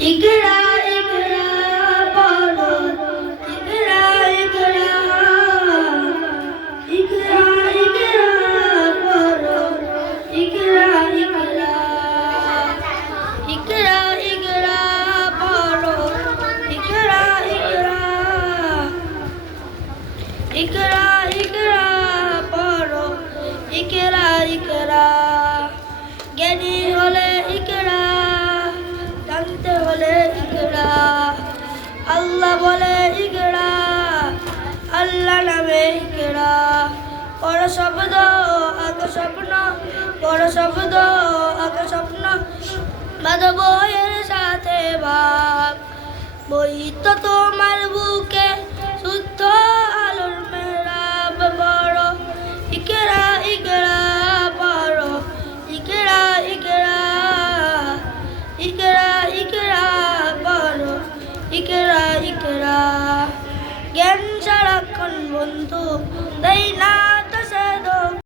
ইকরা ইকরা পড়ো ইকরা ইকরা ইকরা ইকরা পড়ো ইকরা ইকরা ইকরা ইকরা পড়ো ইকরা ইকরা ইকরা ইকরা পড়ো ইকরা ইকরা জ্ঞানী হলে ইকরা জানতে হলে ইকরা আল্লাহ বলে ইকরা আল্লাহ নামে ইকরা বড় শব্দ আগে স্বপ্ন বড় শব্দ আগে স্বপ্ন বাদ বইয়ের সাথে ভাগ বই তো তোমার বুকে শুদ্ধ আলোর মেরাব বড় ইকরা ইকরা বড় ইকরা ইকরা ইকরা ইকরা বড় ইকরা ইকরা জ্ঞান সারাক্ষণ বন্ধু তাই না